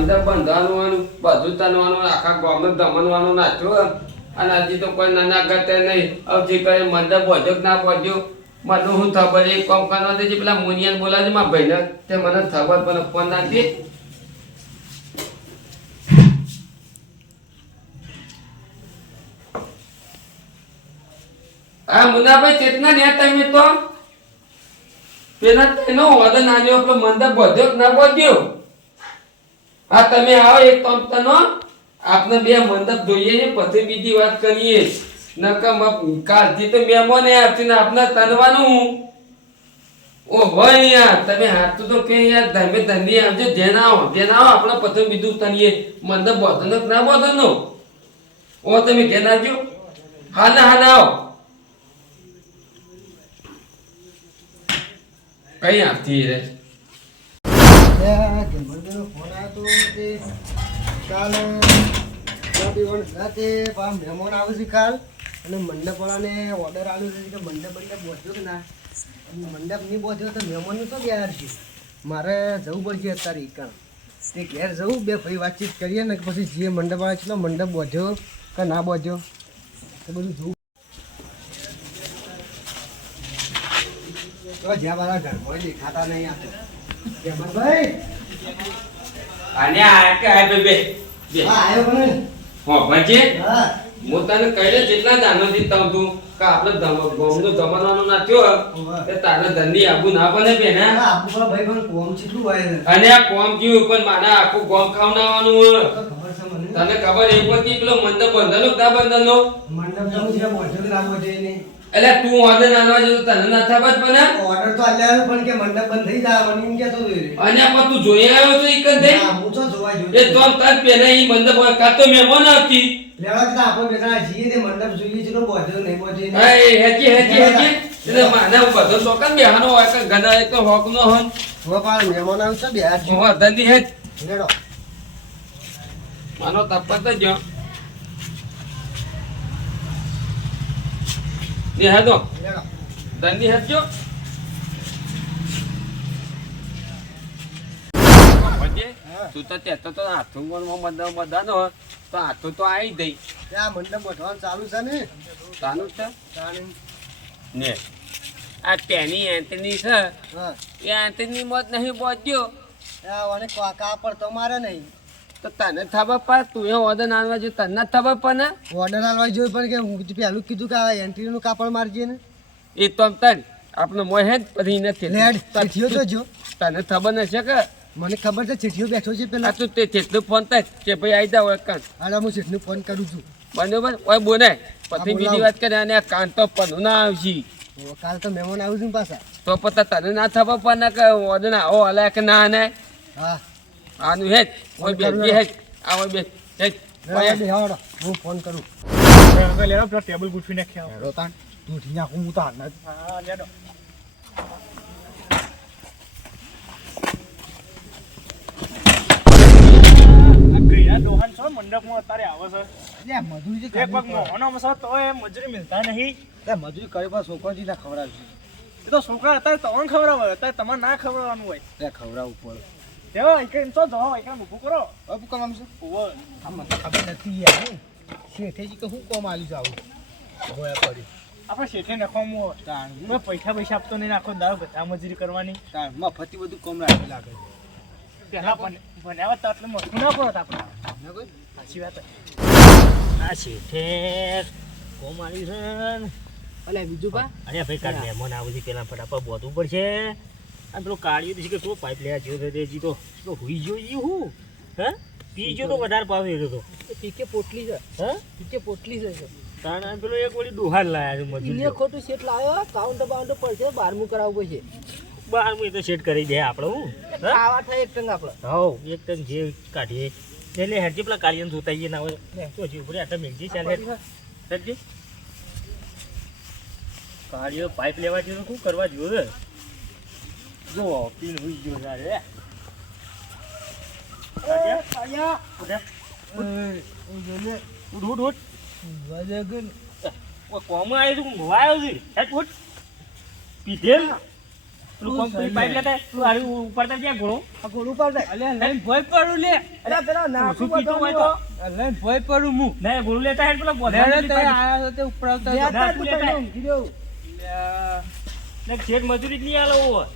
મંડપ બંધાવવાનું બધું તનવાનું આખા ગામમાં ધમનવાનું નાખ્યું અને હજી તો કોઈ નાના કરતે નહીં આવતી કરે મંડપ વધ્યો કે ના પહોંચ્યો મને હું ખબર એ કામ કરવા દે પેલા મુનિયાને બોલાવજે મારા ભાઈને તે મને ખબર પણ ફોન નાખી આ મુનાભાઈ કેટલા ને તમે તો પેલા તેનો વદન આલ્યો આપણો મંડપ વધ્યો કે ના વધ્યો આ તમે આવો એક તમતનો આપને બે મંડપ જોઈએ છે પછી બીજી વાત કરીએ નકમ કાલથી તો મહેમાને આવતી ને આપને તનવાનું ઓ હોય યાર તમે હાથ તો કે યાર ધર્મે ધંધી આવજો જેના આવો આપણે પછી બીજું તનીએ મંડપ વધનો કે ના વધનો ઓ તમે ઘેર આવજો હા આવો કઈ આપતી રે ફોન આવ્યો તો તે કાલ મહેમાન આવે છે કાલ અને મંડપવાળાને ઓર્ડર આવ્યો છે કે મંડપ પહોંચ્યો કે ના મંડપ નહીં પહોંચ્યો તો મહેમાનનું શું ગયા છે મારે જવું પડશે અત્યારે કામ તે ઘેર જવું બે ભાઈ વાતચીત કરીએ ને પછી જે મંડપવાળા છે મંડપ પહોંચ્યો કે ના પહોંચ્યો તો બધું જોવું જ્યાં મારા ઘરમાં દેખાતા નહીં આપે ભાઈ અને આ કે આ બે આવ્યો પણ હો ભજે હા હું તને કહી જેટલા દાનોથી તમ તું કે આપણે ગોમનો જમાનાનો ના થયો તે તારે ધંધી આબુ ના બને બેના આપુ ભાઈ પણ કોમ કેટલું હોય અને આ કોમ જીવ પણ માના આખું ગોમ ખાવનાવાનું ખબર છે મને તને ખબર એ પછી પેલો મંડપ બંધનો ના બંધનો મંડપ તો જે બોલતો ના બોલે ને એટલે તું ઓર્ડર આલવા જો તને ના થબત મને ઓર્ડર તો આલ્યા પણ કે મંડપ બંધ થઈ જાય મને એમ કેતો હતો અને પણ તું જોઈ આવ્યો તો એક જ દે ના હું તો જોવા જો એ તો તર પેલા ઈ મંડપ કા તો મહેમાન હતી લેવા કે આપણે બેટા જીએ તે મંડપ જોઈએ છે તો બોધો નહીં બોધે એ હેજી એટલે માના બધો સોકન બેહાનો હોય કે ગના એક તો હોક નો હન હો પાલ મહેમાન આવશે બે હાથ હો ધંધી હેજ લેડો માનો તપત જ ને હાદો લેડો ધંધી હેજો તું તો તે તો હાથું મદાનો તો હાથું તો આવી દઈ ત્યાં મંડપ બોધવાનું ચાલુ છે ને ચાલુ છે તાણી ને આ તેની એન્ટની છે હા એ એન્ટની મોત નહીં પહોંચ્યો આ વાને કાકા પર તમારે નહીં તો તને ખબર પર તું એ ઓર્ડર આનવા જો તને ખબર પર ને ઓર્ડર આલવા જોઈ પણ કે હું પહેલું કીધું કે આ એન્ટ્રીનું કાપડ મારજે ને એ તો તન આપણે મોહે જ પછી નથી લેડ ચીઠીઓ તો જો તને ખબર નશે કે મને ખબર છે ચીઠીઓ બેઠો છે આ પેલા તું તે જેટલું ફોન થાય કે ભાઈ આવી જાવ કાન હાલ હું ચીઠનું ફોન કરું છું બરોબર ઓય બોને પછી બોલાવો. બીજી વાત કરે અને આ કાન તો પણ ના આવશી કાલ તો મહેમાન આવું છું પાછા તો પછી તને ના ખબર પર ના કે ઓર્ડર આવો હલા કે ના ને હા આનું હેજ ઓય બે હેજ આ ઓય બે હેજ બે હાડો હું ફોન કરું લેડો પેલા ટેબલ ગોઠવી નાખ્યા હેડો તાન તું ઠી નાખું હું તો હાલ જ હા લેડો દોહાન છો મંડપમાં અત્યારે આવે છે લે મજૂરી એક પગ મોહનો છે તો એ મજૂરી મિલતા નહીં લે મજૂરી કરી પણ છોકરાજી ના ખવડાવશે એ તો છોકરા અત્યારે તમને ખવડાવે અત્યારે તમારે ના ખવડાવવાનું હોય લે ખવડાવવું પડે તેવા એક તો જાઓ એક ઊભું કરો હવે કામ છે ઓવર આ મને ખબર નથી યાર શેઠેજી કે હું કોમ આલી જાવ હોયા કરી આપણે શેઠે નખવાનું હોય તાણ મેં પૈસા આપતો નહીં નાખો દાવ બધા મજૂરી કરવાની તાણ મફતી બધું કોમ રાખી લાગે પહેલા ભણ્યા તો એટલે મથું ના પડત આપણે ના કોઈ સાચી વાત આ શેઠે કોમ આવી છે અલે બીજું પા અરે ભાઈ કાલ મહેમાન આવું છે પેલા ફટાફટ બોધવું પડશે આ પેલો કાઢ્યું છે કે તો પાઇપ લેવા જેવો છે તો હુઈ ગયો ઈ હું હે પી ગયો તો વધારે પાવે તો પીકે પોટલી છે હે પીકે પોટલી છે તાણ પેલો એક વળી દોહાર લાયા છે મજૂર એને ખોટું સેટ લાવ્યો કાઉન્ટર બાઉન્ટર પડશે 12મું કરાવવું પડશે 12મું તો સેટ કરી દે આપણે હું આવા થાય એક ટંગ આપણે હવ એક ટન જે કાઢીએ એટલે હેડજી પેલા કાળિયાને જોતા જઈએ ના હોય તો હજી ઉપર આટલા મેઘજી ચાલે હેડજી કાળિયો પાઇપ લેવા જેવું શું કરવા જોયું જો પીન હુઈ ગયો યાર ઉઠ કોમ આવ્યું છું આવ્યો છે પીધેલ પેલું કોમ પાઇપ લેતા પેલું હારી ઉપાડતા જ્યાં ઘોડો આ ઘોડું પર જાય. અલ્યા લઈને ભોય પડું લે અરે પેલા નાખું ઓછું પીતું હોય બતાવો. તો લઈને ભોય પડું હું ના ઘોડું લેતા હેડ પેલા લેડે બોધા તે આયા છો તે ઉપડાવતા જ્યાં હતા. હતા તું તને ઊંઘી રહ્યો. અલ્યા, ને છેક મજૂરી જ નહીં આલો હોય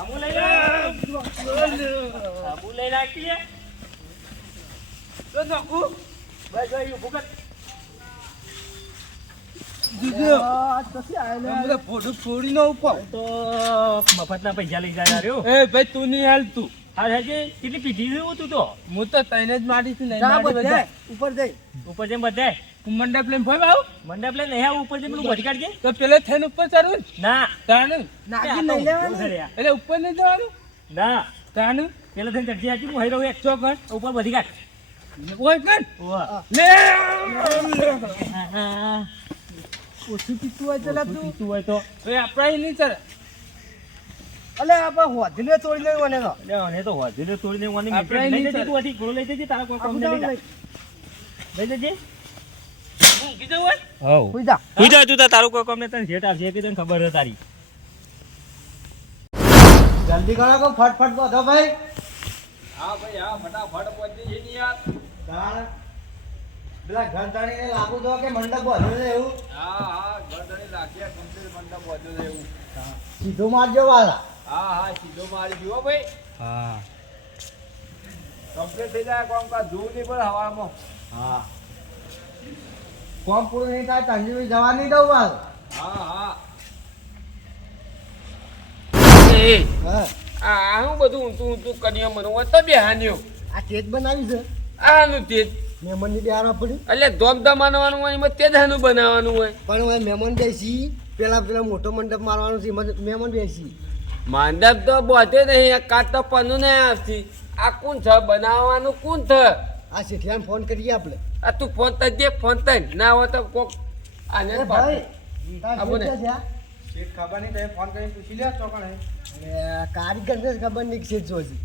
આમુ લઈ લે આમુ લઈ નાખીએ તો નાખું. બસ અહીં ઊભું કર જીજો, આ કશી આયેલા. આમ બધા ફોટો ફોડી નો ઉપર. તો મફતના પૈસા લઈ જાય રહ્યો એ ભાઈ તું નહીં હાલ તું. હા હાજી કેટલી પીધી રહ્યું તું તો હું તો તઈને જ મારીથી લઈને જા મારી બધે, બધા. ઉપર જઈ. ઉપર જેમ બધાય તું મંડપ લઈને ભોય બાવ. મંડપ લઈને નહીં આવું ઉપર જેમ પેલું ભરી કાઢજે તો પેલે થઈને ઉપર ચડવું ને? ના તાનું. નાખી નહીં લેવાનું. એટલે ઉપર નહીં જવાનું? ના તાનું. પેલા થઈને ચડજે હાજી હું હઈ રહ્યો એક ચોકડ ઉપર બધી કાઢ ઓય કર. વાહ લે. ઓછું પીતું હોય તો લા તું. પીતું હોય તો ભાઈ આપણા અહીં નહીં ચાલે. અલે આપણે હોધીને તોડી લેવું મને તો. એટલે આને તો વાંધો તોડીને વાની આપણે લઈ નહીં જજે તું હતી ઘોડો લઈ જજે તારા કોઈ કામ આખું નહીં જાવ લઈ જજે ઊંઘી જવું હોય? હવ સુઈ જા. તું જા તું તારું કોઈ કામ નહીં તને જેટ આવશે કે તને ખબર છે તારી જલ્દી કરો કે ફટફટ બધો ભાઈ. હા ભાઈ હા ફટાફટ પહોંચી જઈએ ને યાર. તાણ. પેલા ઘર તાણીને લાગુ તો કે મંડપ બધું છે એવું. હા હા ગરદણી લાગ્યા કમ્પ્લીટ મંડપ બધું છે એવું. સીધું મારજો વાળા. હા હા સીધો મારી જુઓ ભાઈ હા. કમ્પ્લીટ થઈ જાય કામકાજ જોવું નહીં પડે હવામાં. હા. કોમ પૂરું નહીં થાય તંજી જવા નહીં દઉં વાળ. હા હા હા. આ હું બધું ઊંચું ઊંચું કર્યો મને હોય તો બેહાન્યો આ કેક બનાવી છે. આનું તે મહેમાનની બિહારમાં પડ્યું. એટલે ધોમ ધમાનવાનું હોય એમાં તે જ આનું બનાવવાનું હોય પણ હવે મહેમાન બેસી પેલા મોટો મંડપ મારવાનું છે એમાં મહેમાન બેસી. મંડપ તો બધે નહીં આ કાચ તો પન્નું નહીં આવતી આ કોણ છે બનાવવાનું કોણ છે આ શેઠિયાને ફોન કરીએ આપણે. આ તું ફોન તજ દે ફોન તજ ના હોય તો કોક આને એ ભાઈ તાર આ બોલે. શેઠ ક્યાં શેઠ ખબર નહીં તમે ફોન કરીને પૂછી લે ચોકણ હે. છે? અરે કારીગરને જ ખબર નહીં કે શેઠ જો છે.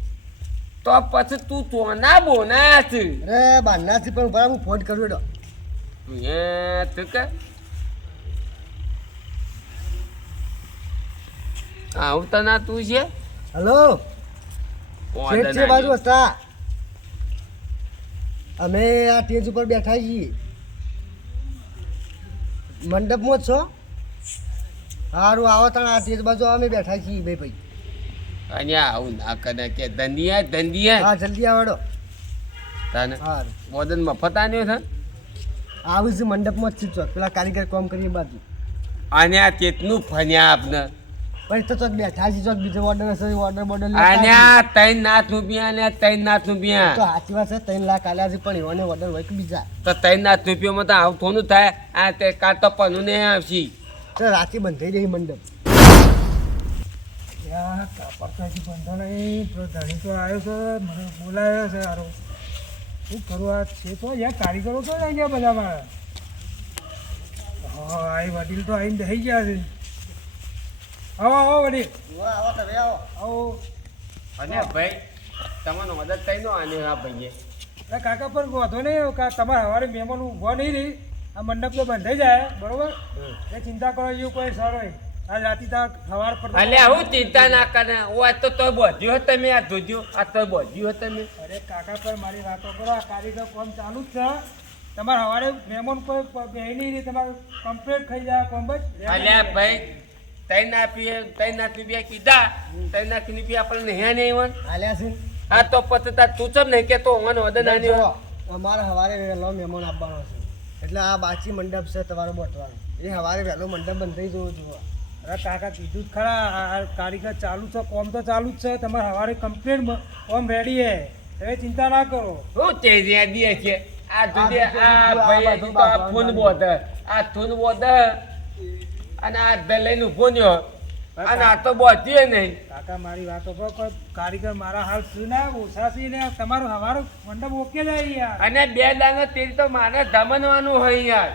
તો પછી તું ચોના બોના છે અરે બહારનાથી પણ બરાબર હું ફોન કર્યો તો. એ તું કે આવું તો ના તું છે હલો શેઠ છે બાજુ હતા. અમે આ સ્ટેજ ઉપર બેઠા છીએ. મંડપમાં જ છો? સારું આવો તણ આ સ્ટેજ બાજુ અમે બેઠા છીએ બે ભાઈ. અને આવું ના કરે કે ધંધિયા ધંધિયા હા જલ્દી આવડો. તને સારું બોદન મફત આન્યો છે આવું છે મંડપમાં જ છો પેલા કારીગર કામ કરીએ બાજુ. અને આ કેટલું ફન્યા આપને પણ તો ચોક બેઠા છીએ ચોક બીજો ઓર્ડર હશે ઓર્ડર બોર્ડર અને આ 3 લાખ રૂપિયા ને 3 લાખ તો રૂપિયા સાચી વાત છે 3 લાખ આલ્યા છે પણ એવાને ઓર્ડર હોય કે બીજા. તો 3 લાખ રૂપિયામાં તો આવું થોડું થાય આ તે કાં તો પનું નહીં આવશી તો રાતે બંધ થઈ રહી મંડપ. યા કાપડતાજી બંધો નહીં પેલો ધણી તો આવ્યો છે મને બોલાવ્યો છે હારો શું કરું આ છે તો યાર કારીગરો તો આવી ગયા બધા મારા હા આ વડીલ તો આવીને થઈ ગયા છે આવો આવો વડીલ આવો તમે આવો. આવો અને ભાઈ તમને મદદ થઈ નો આને આ ભાઈએ એટલે કાકા પણ વાંધો નહીં તમારે સવારે મહેમાન ઊભો નહીં રહી આ મંડપ તો બંધાઈ જાય બરોબર એ ચિંતા કરો એવું કોઈ સારો નહીં આ રાતી તાર સવાર પર અલે હું ચિંતા ના કરે ઓ આ તો તોય બોધ્યો તમે આ જોજો આ તો બોધ્યો તમે અરે કાકા પર મારી વાતો કરો આ કારીગર કામ ચાલુ જ છે તમારે સવારે મહેમાન કોઈ બે નહીં રહી તમારે કમ્પ્લીટ થઈ જાય કોમ જ અલ્યા ભાઈ 3 લાખ રૂપિયા કીધા 3 લાખ રૂપિયા આપણને હે નહીં વન આલ્યા છે. આ તો પછી તાર તું ચમ નહીં કેતો મને વદન આની જો, અમારે સવારે વહેલો મહેમાન આપવાનો છે એટલે આ બાચી મંડપ છે તમારો બોટવાનો એ સવારે વહેલો મંડપ બંધ થઈ જવો જોવા. અરે કાકા કીધું જ ખરા આ કારીગર ચાલુ છે કોમ તો ચાલુ જ છે તમારે સવારે કમ્પ્લીટ કોમ રેડી હે તમે ચિંતા ના કરો હું તે રેડી છે આ જોજે આ ભાઈ હજી તો આ ફોન બોધ આ ફોન બોધ અને આ દલઈન ઉભો નયો અને આ તો બોધ્યો નહીં કાકા મારી વાતો કરો કોઈ કારીગર મારા હાલ શું ના ઓછા છે ને તમારું સવારે મંડપ ઓકે જાય યાર અને 2 દાનો તેલ તો મારે ધમનવાનું હોય યાર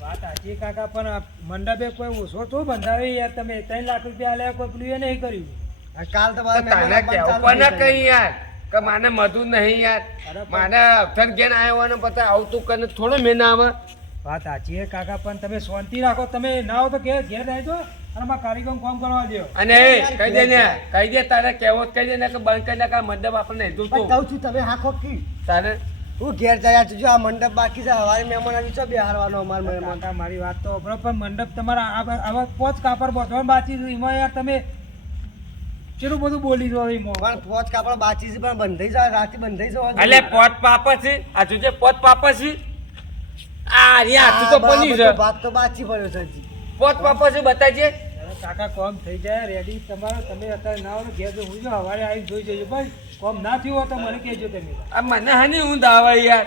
વાત સાચી કાકા પણ આ મંડપે કોઈ ઓછો તો બંધાવે યાર તમે 3 લાખ રૂપિયા આલ્યા કોઈ પેલું એ નહીં કર્યું આ કાલ તો તમારે તને કેવું પણ કઈ યાર કે માને મધુર નહીં યાર અરે પણ- માને અફસર ઘેર આવ્યો ને પછી આવતું કરીને થોડો મેં ના આવે વાત સાચી છે કાકા, પણ તમે શાંતિ રાખો. તમે ના હો તો ઘેર આવી દો અને મારા કારીગર કામ કરવા દો. અને કહી દે ને, કહી દે તારે કહેવો કહી દે ને કે બંધ કરી નાખ આ મંડપ આપણે નહીં પણ જોતું કહું છું તમે હાખો કી તારે. હું ઘેર જાય જો આ મંડપ બાકી છે, હવારે મહેમાન આવી છો બેહારવાનો અમાર મહેમાન. કાકા મારી વાત તો સાંભળો, પણ મંડપ તમારા આવા 5 કાપડ બાંધવાનું બાકી છે. એમાં યાર તમે કેટલું બધું બોલી દો એમાં. પણ પોચ કાપડ બાકી છે પણ બંધાઈ જાય, રાતે બંધાઈ જવા એટલે પોત પાપા છે આ જોજે પોત પાપા છે આ રિયા તું તો બની છે વાત તો બાકી પડ્યો છે હજી. પોત પાપા છે બતાજે. હવે કાકા કોમ થઈ જાય રેડી તમારો. તમે અત્યારે ના હોય તો ઘેર જો હું જો હવારે આવીને જોઈ જજો ભાઈ. કોમ ના થયું હોય તો મને કહેજો તમે. આ મને હાની ઊંઘ આવે યાર.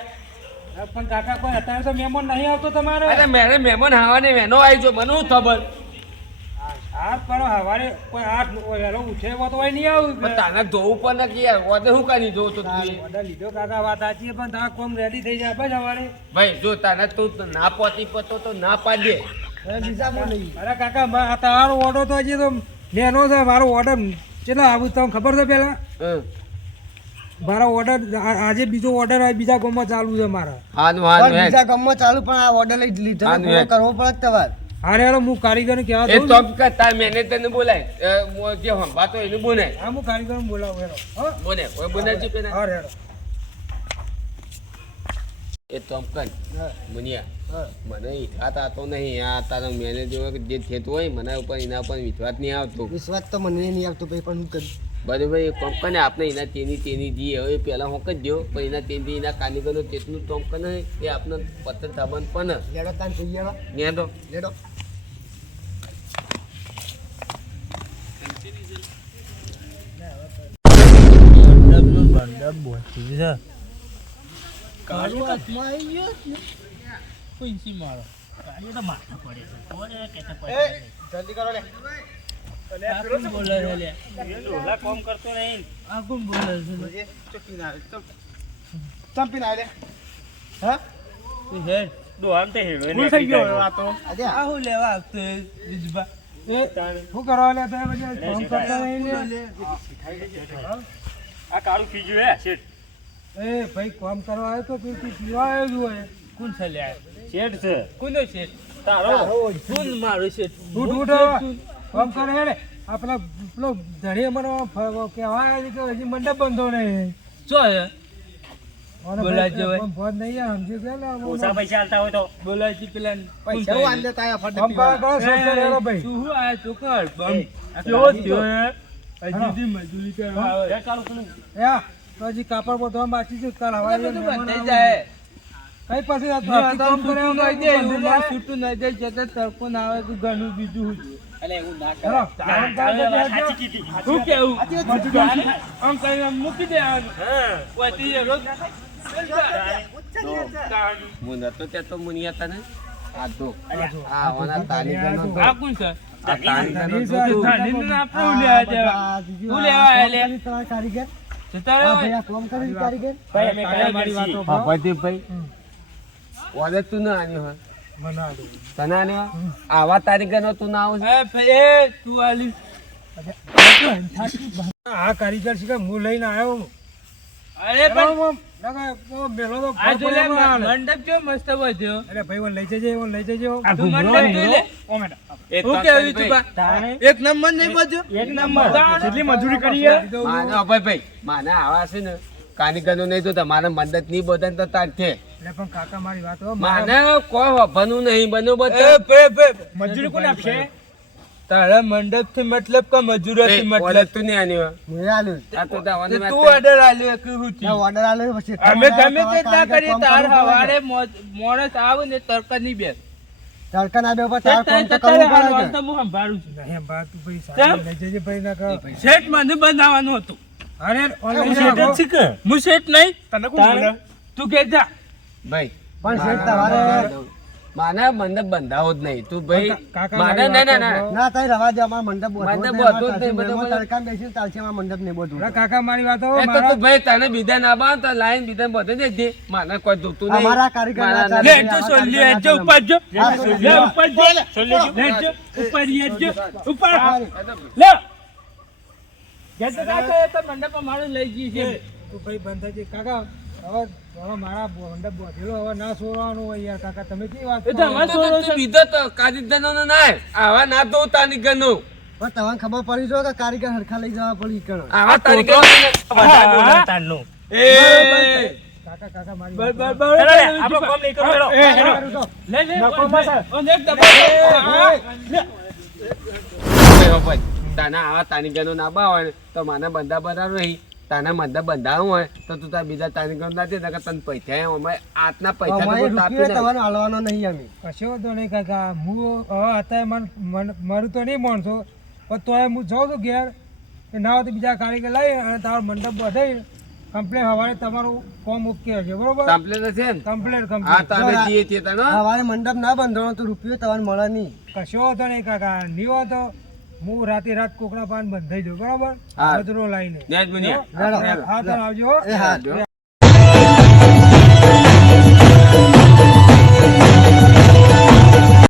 હા, પણ કાકા કોઈ અત્યારે તો મહેમાન નહીં આવતો તમારે. અરે મેરે મહેમાન આવવાની વહેનો આવી જો મને શું ખબર. હાથ પણ હવારે કોઈ હાથ વહેલો ઉઠે એવો તો હોય નહીં આવું. પણ તાને જોવું પણ નથી યાર ઓર્ડર શું કાની જોવું તો તું ઓર્ડર લીધો કાકા, વાત સાચી છે, પણ તારા કોમ રેડી થઈ જાય બસ હવારે. ભાઈ જો તાને તું ના પહોંચી પતો તો ના પાડે. હવે બીજા બોલ નહીં. અરે કાકા આ તારો ઓર્ડર તો હજી તો લેનો છે. મારો ઓર્ડર કેટલો આવું તમને ખબર છે પેલા? મારો ઓર્ડર આજે બીજો ઓર્ડર બીજા ગામમાં ચાલુ છે મારા. હાનું પણ હાનું બીજા ગામમાં ચાલુ પણ આ ઓર્ડર લઈ લીધો હા, પૂરો કરવો પડે જ તમારે. અરે હેલો હું કારીગરને કહેવા એ દઉં તો છું. કે તાર મેનેજર ને બોલાય જે હંભા તો એનું બોલાય હા હું કારીગરને બોલાવું હેલો. હા બોલે કોઈ બોલાય પેલા હા હેલો. એ તો કન હા, મુનિયા હા. મને ઈચ્છા થતો નહીં આ તારો મેનેજર જે થતું હોય મને ઉપર એના ઉપર વિશ્વાસ નહીં આવતો વિશ્વાસ તો મને નહીં આવતો ભાઈ, પણ હું કરું. બરોબર એ કંપની આપણે એના તેની જી હવે પહેલાં હું જ દો પણ એના તેની એના કારીગરનો જેટલું કંપન હોય એ આપણે પત્તર સાબન પણ લેડો તાન જોઈએ હવે. ને તો લેડો. કાળું હાથમાં આવી ગયો જ ને. પૈસી મારો કાળું તો માથા પડે છે. કોને કહેતા પડે છે? જલ્દી કરો લે. આ કોણ બોલે છે લે? એ ડોલા કામ કરતો નહીં. આ કોણ બોલે છે? જોજે, ચૂકી ના આવે. ચંપી ના આવે લે. હા? તું હેડ. ડોહામ તો હેડો ભૂલ થઈ ગયો આ તો. આજે આ હું લેવા આવતો જીજબા. એ શું કરવા લે તમે પછી કામ કરતા નહીં ને? આ કાળું પીજું હે શેઠ. એ ભાઈ કામ કરવા આવ્યો તો તું પીવા આવ્યો છું હોય. કોણ છે લે? શેઠ છે. કોનો શેઠ? તારો તારો. હોય. કોણ મારો શેઠ? તું ઢૂંઢ કામ કરે હે ને. આપણા પેલો ધણી મને કહેવાય છે કે હજી મંડપ બંધો નહીં. શું હે? અને બોલાવજો ભાઈ, ભાઈ. બંધ નહીં યાર, સમજી ગયા ને આમાં. ઓછા પૈસા આલતા હોય તો બોલાવજી પેલા પૈસા હું આલે તાયા ફટ કામ કરવા કરો, સોચો લેરો ભાઈ. તું હું આ ચોકર બમ એ, કેવો થયો હે? હેલો. હજી મજૂરી કરવા આવે. એ કાળું પેલું યા, તો હજી કાપડ બધું બાકી છે. કાલ હવારે બધું મહેમાન બંધાઈ આવે. જાય. કઈ પછી આ હા, traffic તો કામ કરે છૂટું એમ નહીં જાય, બધું એવું બંધ ના છૂટું નહીં જાય, જતા તડકો ના આવે તો ઘણું બીજું હતું. અલે એવું ના હેલો, તારે કામ તારે કરવા સાચી દેજો. કીધી. શું કેવું? સાચી વાત છે. આમ કરીને આમ મૂકી દેવાનું. પછી એ રોજ હું નતો કહેતો મુનિયા તને આ તો આ આવવાના તારીખનો તો આ કોણ છે? આ તારીખનો તો તું ધાણીનું આપણે હું લેવા દેવા? હું લેવા આયા લે? કારીગર. જતા હા રહો. ભાઈ, આ કામ કરી કારીગર. ભાઈ, અમે કાકા મારી કારીગર વાતો છીએ. હા ભાઈ ઓર્ડર તું ના આવ્યો હોય મને આ દો. તને આવ્યો આવા તારીખનો તું ના આવું એ ભાઈ, એ તું આલી. આ કારીગર છે કે હું લઈને આવ્યો. અરે પણ મેલો તો આ જો લે, ફળ પડે. મંડપ કેવો મસ્ત વધ્યો. અરે ભાઈ ઓને લઈ જજે, ઓને લઈ જજે. તું મંડપ જોઈ લે. એ હું કેવું તું બા? એક નંબર નહીં બધું? એક નંબર. જેટલી મજૂરી કરી માને ભાઈ માને આવા છે ને કારીગરનો નહીં તો તમારા મંડપ નહીં બધા તો તાર છે એટલે પણ કાકા મારી વાત હો, માને કોઈ વફાનું નહીં બનોબર મજૂરી કોણ આપશે? તારા મંડપ થી મતલબ કે મજૂરી ઓર્ડર મતલબ? તું નહીં આવ્યો હું આલ્યું. આ તો દાવાની વાત તું છે. ઓર્ડર આલ્યો કે હું ના, ઓર્ડર આલ્યો પછી અમે ગમે તે કારીગર ના કરીએ કામ તાર કરવું પડે. હવારે મોણસ આવે ને તડકા નહીં બેસ. તડકા ના બે ઉપર તાર કામ તો તારે કરવું પડે હાલવાનું ને. તો હું સંભાળું છું. નહીં, બા તું ભાઈ સાહેબ લઈ જજે ભાઈ ના કહો. શેઠ મને બનાવવાનું હતું. અરે ઓને હું લઈ શેઠ જ જાઓ. છું કે? હું શેઠ નહીં. તારે? તું કે જા. ભાઈ પણ શેઠ તમારે માને મંડપ બંધાવો જ નહીં તું ભાઈ કાકા માને મારી ના વાત ના ના સાંભળો. ના થાય રવા દે, અમાર મંડપ બધો મંડપ જ બધો જ ચાલશે. નહીં, બધો મહેમાન બધો. તડકામાં બેસીને ચાલશે, અમાર મંડપ નહીં બધું. અરે કાકા મારી વાત હો, એ તો મારા તું ભાઈ તને બીજા ના બાંધ તો લાઈન બીજા બધે દેજે માને કોઈ દુખતું નહીં અમારા કારીગર ના મારા ચાલે. લે જો સોલી લે જો ઉપર જો. હા, લે સોલી. ઉપર જો. લે જો ઉપર લે જો. ઉપર લે. જે તો કાકા એ તો મંડપ અમારું લઈ ગઈ છે. તું ભાઈ બંધ થજે. કાકા હવે હવે મારા મંડપ બોધેલો હવે ના છોડવાનું હોય યાર કાકા તમે કેવી વાત એ તો અમારે તો તું બીજો તો કારીગરનો ના આવા ના તો તારીગરનો પણ તમને ખબર પડી જો કે કારીગર હરખા લઈ જવા પડી ઈકણ આવા તારીગર વધારે બોલે તારનું. એ કાકા કાકા મારી બર વાત બર હેલો બર લે, આપણો કામ નહીં કરો, હેલો. સારું તો. તાના આવા તારીગરનો ના બા હોય ને તો મને બંધા બનાવવાનું નહીં તાના મંદા બંધાવું હોય તો તું તાર બીજા તારીગર ના દે નકર તને પૈસા અમે આટના પૈસા તો અમારે કોઈ તાપી રૂપિયો નહીં. તમારો હાલવાનો નહીં અમે કશો વાંધો નહીં કાકા હું હવે અત્યારે મારું તો નહીં માણસો પણ તોય હું જાઉં છું ઘેર કે ના હોય તો બીજા કારીગર લઈ અને તમારો મંડપ વધારી કમ્પ્લેટ હવારે તમારું કોમ ઓકે હશે બરોબર તાપલે તો છે ને કમ્પ્લેટ હા કમ્પ્લેટ તો અમે જઈએ છીએ તને હો. સવારે મંડપ ના બંધાણો તો રૂપિયો તમારે મળે નહીં કશો વાંધો નહીં કાકા નહીં હોય તો હું રાતે રાત કોકના પાન બંધાઈ દઉં બરોબર હા. બધરો લાઈને નેજ બુનિયા. હેલો. હા તમે આવજો હો. એ હા જો.